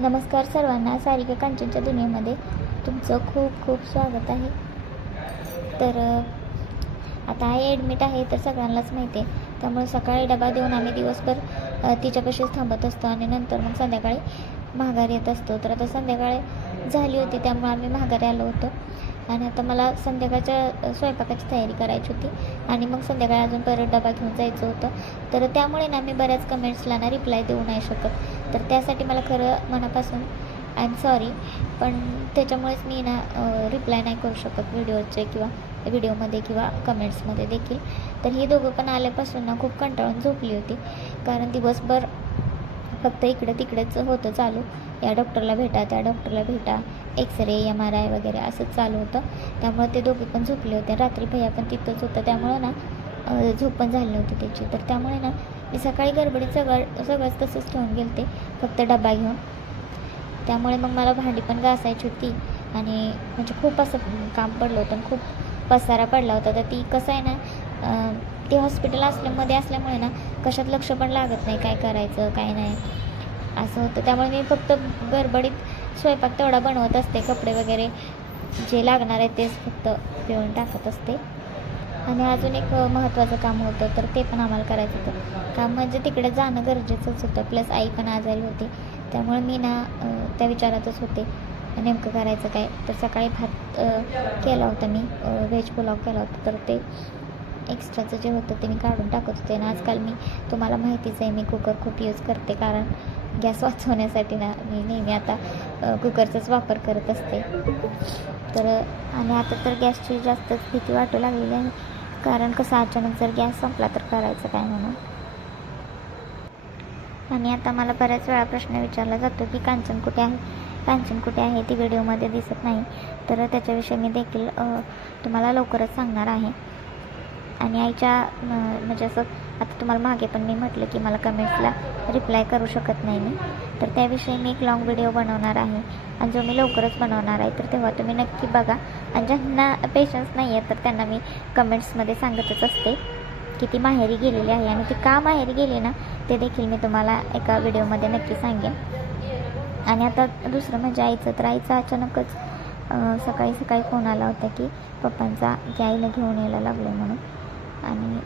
नमस्कार सर्वांना. सारिका कांचनच्या दुनियेमध्ये तुमचं खूप खूप स्वागत आहे. तर आता आई ॲडमिट आहे तर सगळ्यांनाच माहिती आहे. त्यामुळे सकाळी डबा देऊन आम्ही दिवसभर तिच्यापाशीच थांबत असतो आणि नंतर मग संध्याकाळी माघारी येत असतो. तर आता संध्याकाळी झाली होती त्यामुळे आम्ही माघारी आलो होतो आणि आता मला संध्याकाळच्या स्वयंपाकाची तयारी करायची होती आणि मग संध्याकाळी अजून परत डबा घेऊन जायचं होतं. तर त्यामुळे ना मी बऱ्याच कमेंट्सला ना रिप्लाय देऊ नाही शकत. तर त्यासाठी मला खरं मनापासून आय एम सॉरी. पण त्याच्यामुळेच मी ना रिप्लाय नाही करू शकत व्हिडिओचे किंवा व्हिडिओमध्ये किंवा कमेंट्समध्ये देखील. तर ही दोघं पण आल्यापासून ना खूप कंटाळून झोपली होती, कारण दिवसभर फक्त इकडं तिकडेच होतं चालू. या डॉक्टरला भेटा, त्या डॉक्टरला भेटा, एक्सरे, MRI वगैरे असंच चालू होतं. त्यामुळे ते दोघे पण झोपले होते. रात्री भैया पण तिथंच होतं, त्यामुळं ना झोप पण झाली नव्हती त्याची. तर त्यामुळे ना मी सकाळी गडबडीत सगळंच तसंच ठेवून गेलते, फक्त डबा घेऊन. त्यामुळे मग मला भांडी पण घासायची होती आणि म्हणजे खूप असं काम पडलं होतं आणि खूप पसारा पडला होता. तर ती कसं आहे ना, ते हॉस्पिटल असल्यामुळे ना कशात लक्ष पण लागत नाही, काय करायचं काय नाही असं होतं. त्यामुळे मी फक्त गडबडीत स्वयंपाक तेवढा बनवत असते, कपडे वगैरे जे लागणार आहे तेच फक्त पिळून टाकत असते. आणि अजून एक महत्त्वाचं काम होतं, तर ते पण आम्हाला करायचं होतं. काम म्हणजे तिकडे जाणं गरजेचंच होतं, प्लस आई पण आजारी होती. त्यामुळे मी ना त्या विचारातच होते नेमकं करायचं काय. तर सकाळी भात केला होता मी, व्हेज पुलाव केला होता. तर ते एक्स्ट्राचं जे होतं ते मी काढून टाकत होते. आणि आजकाल तुम्हाला माहितीच आहे, मी कुकर खूप यूज करते, कारण गॅस वाचवण्यासाठी ना मी नेहमी आता कुकरचाच वापर करत असते. तर आणि आता तर गॅसची जास्तच भीती वाटू लागलेली आहे, कारण कसं अचानक जर गॅस संपला तर करायचं काय म्हणून. आणि आता मला बऱ्याच वेळा प्रश्न विचारला जातो की कांचन कुठे आहे, कांचन कुठे आहे, ती व्हिडिओमध्ये दिसत नाही. तर त्याच्याविषयी मी देखील तुम्हाला लवकरच सांगणार आहे. आणि आईच्या म्हणजे असं आता तुम्हाला मागे पण मी म्हटलं की मला कमेंट्सला रिप्लाय करू शकत नाही मी. तर त्याविषयी मी एक लॉंग व्हिडिओ बनवणार आहे आणि जो मी लवकरच बनवणार आहे. तर तेव्हा तुम्ही नक्की बघा. आणि ज्यांना पेशन्स नाही आहे तर त्यांना मी कमेंट्समध्ये सांगतच असते की ती माहेरी गेलेली आहे आणि ती का माहेरी गेली ना ते देखील मी तुम्हाला एका व्हिडिओमध्ये नक्की सांगेन. आणि आता दुसरं म्हणजे आईचा अचानकच सकाळी सकाळी फोन आला होता की पप्पांचा की आईला घेऊन यायला लागलो म्हणून. आणि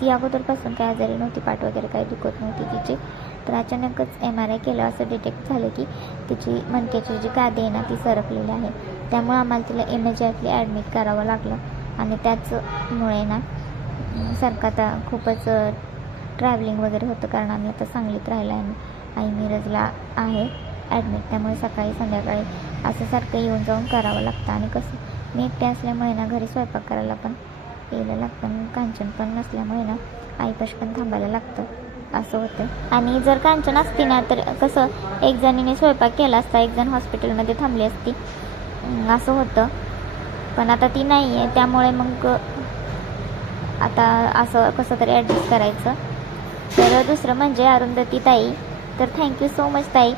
ती अगोदरपासून काय आजारी नव्हती, पाठ वगैरे काही दुखत नव्हती तिची. तर अचानकच MRI केलं, असं डिटेक्ट झालं की तिची मणक्याची जी गादी आहे ना ती सरकलेली आहे. त्यामुळे आम्हाला तिला इमिजिएटली ॲडमिट करावं लागलं. आणि त्याचमुळे ना सारखं आता खूपच ट्रॅव्हलिंग वगैरे होतं, कारण आम्ही आता सांगलीत राहिला आहे, आई मिरजला आहे ॲडमिट. त्यामुळे सकाळी संध्याकाळी असं सारखं येऊन जाऊन करावं लागतं. आणि कसं मी एकटे असल्यामुळे ना घरी स्वयंपाक करायला पण यायला लागतं, कांचन पण नसल्यामुळे ना आईपाशी पण थांबायला लागतं, असं होतं. आणि जर कांचन असती ना तर कसं एक जणीने स्वयंपाक केला असता, एक जण हॉस्पिटलमध्ये थांबली असती, असं होतं. पण आता ती नाही आहे, त्यामुळे मग आता असं कसं तरी ॲडजस्ट करायचं. तर दुसरं म्हणजे अरुंधती ताई, तर थँक्यू सो मच ताई.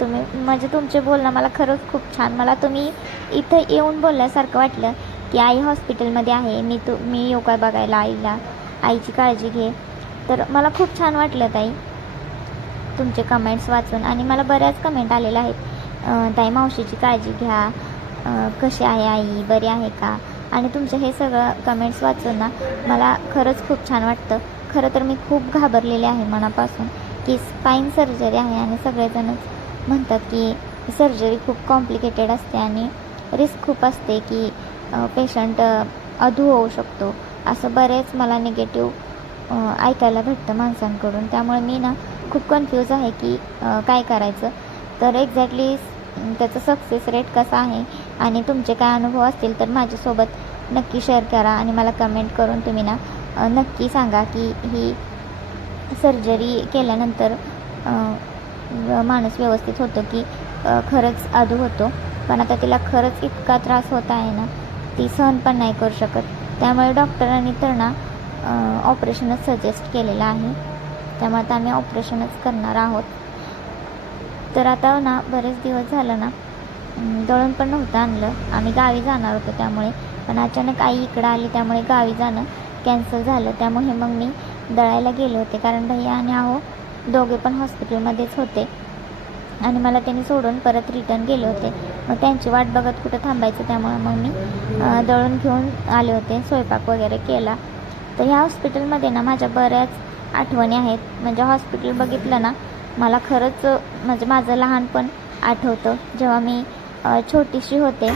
तुम्ही म्हणजे तुमचे बोलणं मला खरंच खूप छान, मला तुम्ही इथं येऊन बोलल्यासारखं वाटलं की आई हॉस्पिटलमध्ये आहे, मी येऊ का बघायला आईला, आईची काळजी घे. तर मला खूप छान वाटलं ताई तुमचे कमेंट्स वाचून. आणि मला बऱ्याच कमेंट आलेल्या आहेत, ताई मावशीची काळजी घ्या, कशी आहे आई, बरी आहे का. आणि तुमचे हे सगळं कमेंट्स वाचून ना मला खरंच खूप छान वाटतं. खरं तर मी खूप घाबरलेले आहे मनापासून की स्पाईन सर्जरी आहे आणि सगळेजणच म्हणतात की सर्जरी खूप कॉम्प्लिकेटेड असते आणि रिस्क खूप असते की पेशंट अधू होऊ शकतो, असं बरेच मला निगेटिव्ह ऐकायला भेटतं माणसांकडून. त्यामुळे मी ना खूप कन्फ्यूज आहे की काय करायचं. तर एक्झॅक्टली त्याचं सक्सेस रेट कसा आहे आणि तुमचे काय अनुभव असतील तर माझ्यासोबत नक्की शेअर करा. आणि मला कमेंट करून तुम्ही ना नक्की सांगा की ही सर्जरी केल्यानंतर माणूस व्यवस्थित होतो की खरंच अधू होतो. पण आता तिला खरंच इतका त्रास होत आहे ना, ती सहन पण नाही करू शकत. त्यामुळे डॉक्टरांनी तर ना ऑपरेशनच सजेस्ट केलेलं आहे. त्यामुळे आता आम्ही ऑपरेशनच करणार आहोत. तर आता ना बरेच दिवस झालं ना दळण पण नव्हतं आणलं, आम्ही गावी जाणार होतो त्यामुळे. पण अचानक आई इकडं आली त्यामुळे गावी जाणं कॅन्सल झालं. त्यामुळे मग मी दळायला गेले होते, कारण भैया आणि आहो दोघे पण हॉस्पिटलमध्येच होते. आणि मला त्यांनी सोडून परत रिटर्न गेले होते. मग त्यांची वाट बघत कुठं थांबायचं, त्यामुळे मग मी दळून घेऊन आले होते, स्वयंपाक वगैरे केला. तर ह्या हॉस्पिटलमध्ये ना माझ्या बऱ्याच आठवणी आहेत. म्हणजे हॉस्पिटल बघितलं ना मला खरंच म्हणजे माझं लहानपण आठवतं. जेव्हा मी छोटीशी होते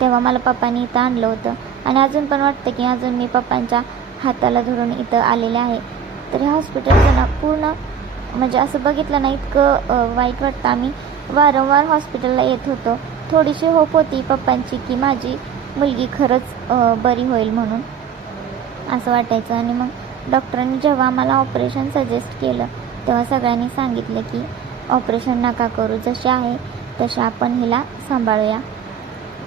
तेव्हा मला पप्पांनी इथं आणलं होतं आणि अजून पण वाटतं की अजून मी पप्पांच्या हाताला धरून इथं आलेले आहे. तर ह्या हॉस्पिटलचं ना पूर्ण म्हणजे असं बघितलं ना इतकं वाईट वाटतं. आम्ही वारंवार हॉस्पिटलला येत होतो. थोडीशी होप होती पप्पांची की माझी मुलगी खरंच बरी होईल म्हणून असं वाटायचं. आणि मग डॉक्टरांनी जेव्हा मला ऑपरेशन सजेस्ट केलं तेव्हा सगळ्यांनी सांगितलं की ऑपरेशन नका करू, जशी आहे तशी आपण हिला सांभाळूया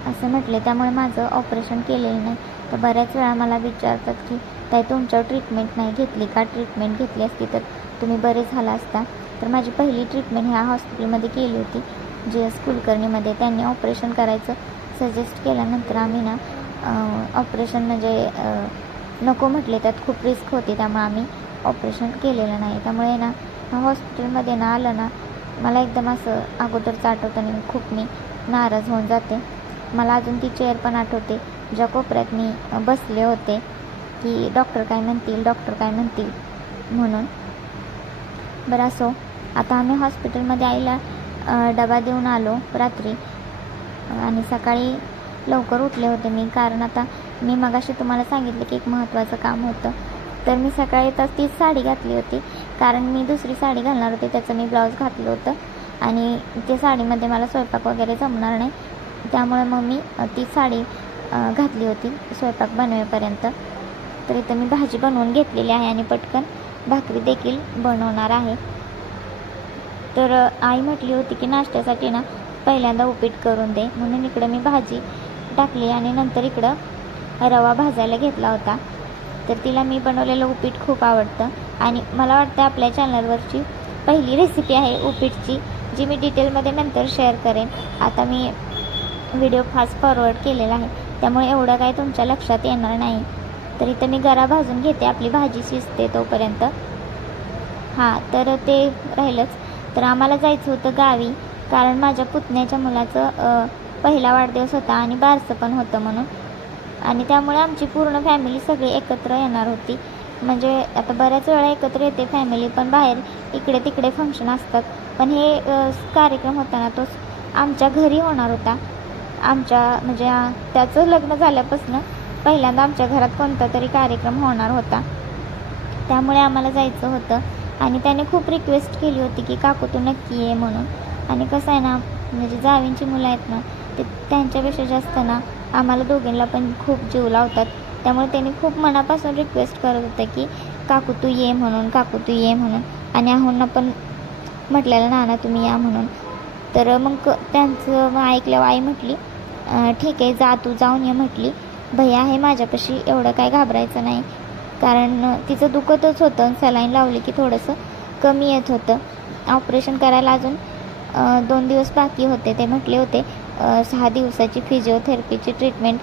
असं म्हटले. त्यामुळे माझं ऑपरेशन केलेलं नाही. तर बऱ्याच वेळा मला विचारतात की ताई तुमच्यावर ट्रीटमेंट नाही घेतली का, ट्रीटमेंट घेतली असती तर तुम्ही बरे झाला असता. तर माझी पहिली ट्रीटमेंट ह्या हॉस्पिटलमध्ये केली होती, GS कुलकर्णीमध्ये. त्यांनी ऑपरेशन करायचं सजेस्ट केल्यानंतर आम्ही ना ऑपरेशन म्हणजे नको म्हटले, त्यात खूप रिस्क होती, त्यामुळे आम्ही ऑपरेशन केलेलं नाही. त्यामुळे ना ह्या हॉस्पिटलमध्ये ना आलं ना मला एकदम असं अगोदरच आठवतं आणि खूप मी नाराज होऊन जाते. मला अजून ती चेअर पण आठवते ज्या कोपऱ्यात मी बसले होते की डॉक्टर काय म्हणतील, डॉक्टर काय म्हणतील म्हणून. बरं असो, आता आम्ही हॉस्पिटलमध्ये आईला डबा देऊन आलो रात्री आणि सकाळी लवकर उठले होते मी, कारण आता मी मगाशी तुम्हाला सांगितलं की एक महत्त्वाचं काम होतं. तर मी सकाळी तर तीच साडी घातली होती, कारण मी दुसरी साडी घालणार होते, त्याचं मी ब्लाऊज घातलं होतं आणि त्या साडीमध्ये मला स्वयंपाक वगैरे जमणार नाही. त्यामुळे मग मी ती साडी घातली होती स्वयंपाक बनवेपर्यंत. तर इथं मी भाजी बनवून घेतलेली आहे आणि पटकन भाकरी देखील बनवणार आहे. तर आई म्हटली होती की नाश्त्यासाठी ना पहिल्यांदा उपीट करून दे, म्हणून इकडं मी भाजी टाकली आणि नंतर इकडं रवा भाजायला घेतला होता. तर तिला मी बनवलेलं उपीट खूप आवडतं आणि मला वाटतं आपल्या चॅनलवरची पहिली रेसिपी आहे उपीटची, जी मी डिटेलमध्ये नंतर शेअर करेन. आता मी व्हिडिओ फास्ट फॉरवर्ड केलेला आहे, त्यामुळे एवढं काही तुमच्या लक्षात येणार नाही. तर इथं मी गरा भाजून घेते, आपली भाजी शिजते तोपर्यंत. तर ते राहिलंच. तर आम्हाला जायचं होतं गावी, कारण माझ्या पुतण्याच्या मुलाचं पहिला वाढदिवस होता आणि बारसं पण होतं म्हणून. आणि त्यामुळे आमची पूर्ण फॅमिली सगळी एकत्र येणार होती. म्हणजे आता बऱ्याच वेळा एकत्र येते फॅमिली, पण बाहेर इकडे तिकडे फंक्शन असतात. पण हे कार्यक्रम होता ना तो आमच्या घरी होणार होता. आमच्या म्हणजे त्याचं लग्न झाल्यापासून पहिल्यांदा आमच्या घरात कोणता तरी कार्यक्रम होणार होता, त्यामुळे आम्हाला जायचं होतं. आणि त्याने खूप रिक्वेस्ट केली होती की काकू तू नक्की ये म्हणून. आणि कसं आहे ना, म्हणजे जावींची मुलं आहेत ना ते त्यांच्यापेक्षा जास्त ना आम्हाला दोघींना पण खूप जीव लावतात. त्यामुळे त्यांनी खूप मनापासून रिक्वेस्ट करत होते की काकू तू ये म्हणून, काकू तू ये म्हणून. आणि आहोंना पण म्हटलेलं नाना तुम्ही या म्हणून. तर मग त्यांचं मग ऐकल्यावर आई म्हटली ठीक आहे जा, तू जाऊन ये म्हटली. भैया आहे माझ्यापाशी, एवढं काय घाबरायचं नाही, कारण तिचं दुखतच होतं. सलाईन लावली की थोडंसं कमी येत होतं. ऑपरेशन करायला अजून 2 दिवस बाकी होते. ते म्हटले होते 6 दिवसाची फिजिओथेरपीची ट्रीटमेंट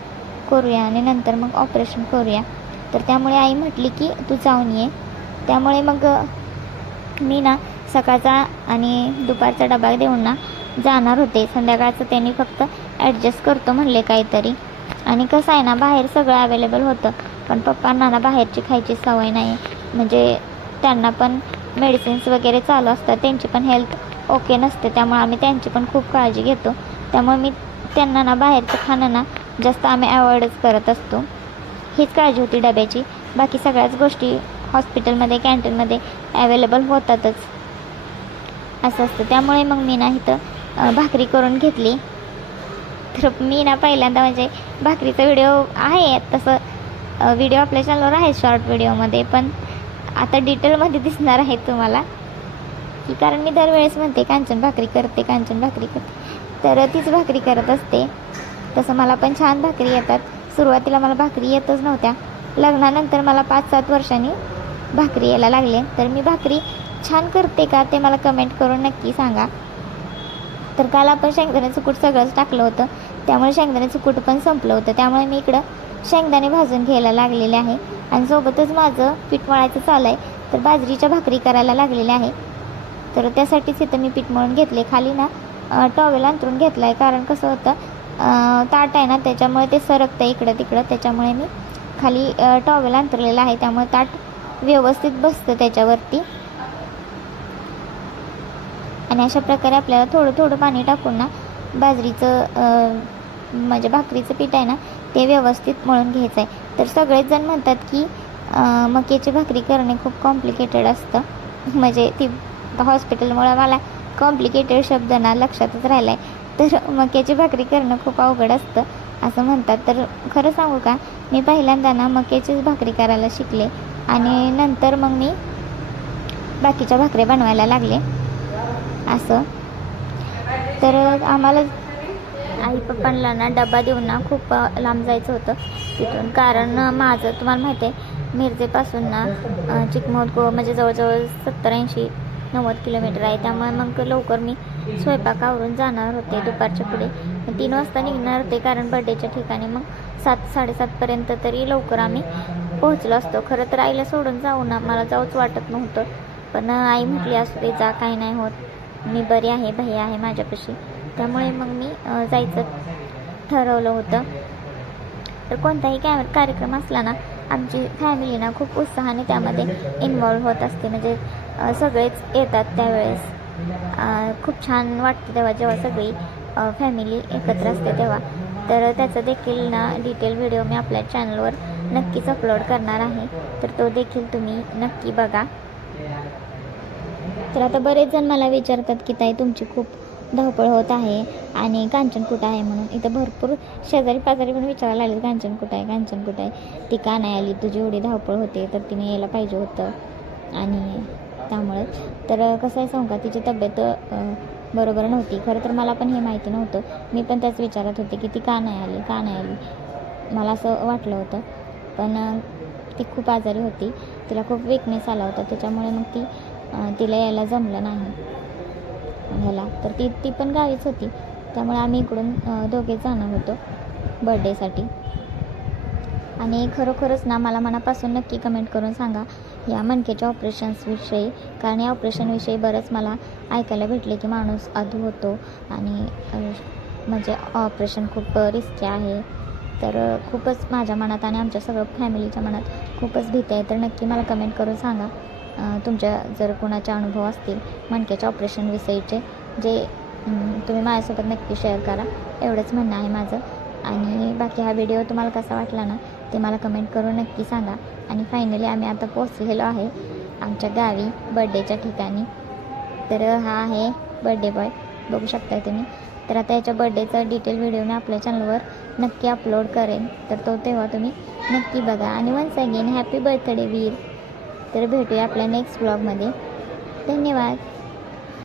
करूया आणि नंतर मग ऑपरेशन करूया. तर त्यामुळे आई म्हटली की तू जाऊन ये. त्यामुळे मग मी ना सकाळचा आणि दुपारचा डबा देऊन ना जाणार होते. संध्याकाळचं त्यांनी फक्त ॲडजस्ट करतो म्हणले काहीतरी. आणि कसं आहे ना, बाहेर सगळं अवेलेबल होतं, पण पप्पांना ना बाहेरची खायची सवय नाही. म्हणजे त्यांना पण मेडिसिन्स वगैरे चालू असतात, त्यांची पण हेल्थ ओके नसते, त्यामुळे आम्ही त्यांची पण खूप काळजी घेतो. त्यामुळे मी त्यांना ना बाहेरचं खाणं ना जास्त आम्ही अवॉइडच करत असतो. हीच काळजी होती डब्याची. बाकी सगळ्याच गोष्टी हॉस्पिटलमध्ये कॅन्टीनमध्ये अवेलेबल होतातच, असं असतं. त्यामुळे मग मी ना इथं भाकरी करून घेतली. तर मी ना पहिल्यांदा म्हणजे भाकरीचा व्हिडिओ आहे, तसं व्हिडिओ आपल्या चॅनलवर आहे शॉर्ट व्हिडिओमध्ये, पण आता डिटेलमध्ये दिसणार आहे तुम्हाला की कारण मी दरवेळेस म्हणते कांचन भाकरी करते, कांचन भाकरी करते, तर तीच भाकरी करत असते. तसं मला पण छान भाकरी येतात. सुरुवातीला मला भाकरी येतच नव्हत्या, लग्नानंतर मला 5-7 वर्षांनी भाकरी यायला लागले. तर मी भाकरी छान करते का ते मला कमेंट करून नक्की सांगा. तर काल आपण शेंगदाण्याचं कूट सगळंच टाकलं होतं, त्यामुळे शेंगदाण्याचं कूट पण संपलं होतं. त्यामुळे मी इकडं शेंगदाणे भाजून घ्यायला लागलेले आहे आणि सोबतच माझं पीठ मळायचं चालू आहे. तर बाजरीच्या भाकरी करायला लागलेल्या आहे. तर त्यासाठीच इथं मी पीठ मळून घेतले. खाली ना टॉवेल अंथरून घेतला आहे, कारण कसं होतं ताट आहे ना त्याच्यामुळे ते सरकतं इकडं तिकडं, त्याच्यामुळे मी खाली टॉवेल अंथरलेला आहे, त्यामुळे ताट व्यवस्थित बसतं त्याच्यावरती. आणि अशा प्रकारे आपल्याला थोडं थोडं पाणी टाकून ना बाजरीचं म्हणजे भाकरीचं पीठ आहे ना ते व्यवस्थित मळून घ्यायचं आहे. तर सगळेच जण म्हणतात की मक्याची भाकरी करणे खूप कॉम्प्लिकेटेड असतं. म्हणजे ती हॉस्पिटलमुळे मला कॉम्प्लिकेटेड शब्द ना लक्षातच राहिला आहे. तर मक्याची भाकरी करणं खूप अवघड असतं असं म्हणतात. तर खरं सांगू का, मी पहिल्यांदा ना मक्याचीच भाकरी करायला शिकले आणि नंतर मग मी बाकीच्या भाकरी बनवायला लागले असं. तर आम्हाला आई पप्पांना ना डबा देऊन ना खूप लांब जायचं होतं तिथून, कारण माझं तुम्हाला माहिती आहे मिरजेपासून ना चिकमोहर म्हणजे जवळजवळ 70-80-90 किलोमीटर आहे. त्यामुळे मग लवकर मी स्वयंपाक आवरून जाणार होते. दुपारच्या पुढे 3 वाजता निघणार होते, कारण बड्डेच्या ठिकाणी मग 7-7:30पर्यंत तरी लवकर आम्ही पोहोचलो असतो. खरं तर आईला सोडून जाऊ ना मला जाऊच वाटत नव्हतं, पण आई म्हटली असू दे जा, काही नाही होत, मी बरी आहे, भैया आहे माझ्यापाशी. त्यामुळे मग मी जायचं ठरवलं होतं. तर कोणताही कार्यक्रम असला ना आमची फॅमिली ना खूप उत्साहाने त्यामध्ये इन्वॉल्व होत असते. म्हणजे सगळेच येतात त्यावेळेस. खूप छान वाटतं तेव्हा जेव्हा सगळी फॅमिली एकत्र असते तेव्हा. तर त्याचं देखील ना डिटेल व्हिडिओ मी आपल्या चॅनलवर नक्कीच अपलोड करणार आहे, तर तो देखील तुम्ही नक्की बघा. तर आता बरेच जण मला विचारतात की ताई तुमची खूप धावपळ होत आहे आणि कांचन कुठं आहे म्हणून. इथं भरपूर शेजारी पाजारी पण विचारायला लागले कांचन कुठं आहे, कांचन कुठं आहे, ती का नाही आली, तुझी एवढी धावपळ होते तर तिने यायला पाहिजे होतं. आणि त्यामुळे तर कसं आहे सांगू का, तिची तब्येत बरोबर नव्हती. खरं तर मला पण हे माहिती नव्हतं. मी पण त्याच विचारात होते की ती का नाही आली, का नाही आली, मला असं वाटलं होतं. पण ती खूप आजारी होती, तिला खूप विकनेस आला होता, त्याच्यामुळे मग तिला यायला जमलं नाही ह्याला. तर ती पण गावीच होती, त्यामुळे आम्ही इकडून दोघे जाणार होतो बर्थडेसाठी. आणि खरोखरच ना मला मनापासून नक्की कमेंट करून सांगा या मणक्याच्या ऑपरेशन्सविषयी, कारण या ऑपरेशनविषयी बरंच मला ऐकायला भेटले की माणूस अधू होतो आणि म्हणजे ऑपरेशन खूप रिस्की आहे. तर खूपच माझ्या मनात आणि आमच्या सगळं फॅमिलीच्या मनात खूपच भीती आहे. तर नक्की मला कमेंट करून सांगा तुमच्या जर कोणाचे अनुभव असतील मणक्याच्या ऑपरेशनविषयीचे, जे तुम्ही माझ्यासोबत नक्की शेअर करा, एवढंच म्हणणं आहे माझं. आणि बाकी हा व्हिडिओ तुम्हाला कसा वाटला ना ते मला कमेंट करून नक्की सांगा. आणि फायनली आम्ही आता पोचलेलो आहे आमच्या गावी बड्डेच्या ठिकाणी. तर हा आहे बड्डे बॉय, बघू शकताय तुम्ही. तर आता याच्या बड्डेचा डिटेल व्हिडिओ मी आपल्या चॅनलवर नक्की अपलोड करेन, तर तो तेव्हा तुम्ही नक्की बघा. आणि वन्स अगेन हॅपी बर्थडे वीर. तर भेटूया आपल्या नेक्स्ट ब्लॉगमध्ये. धन्यवाद.